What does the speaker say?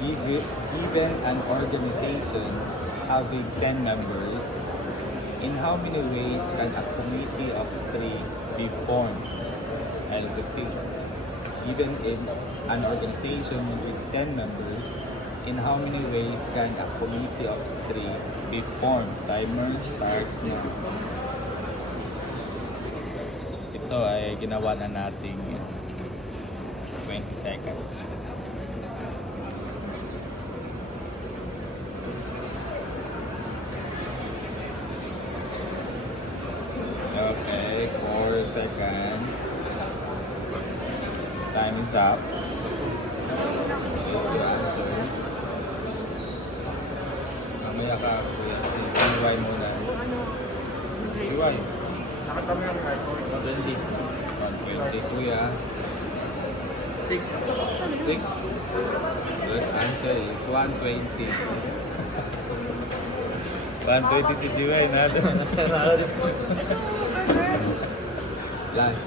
Given an organization having 10 members, in how many ways can a committee of 3 be formed? I'll repeat. Given in an organization with 10 members, in how many ways can a committee of 3 be formed? Timer starts now. Ito ay ginawa na nating 20 seconds. Okay, 4 seconds. Time is up. Here's your answer. Mamaya ka, kuya. Si GY muna. GY. Nakatami ang iPhone. 120. 120, kuya. 6. 6. Good answer is 120. 120 si GY na doon. Last.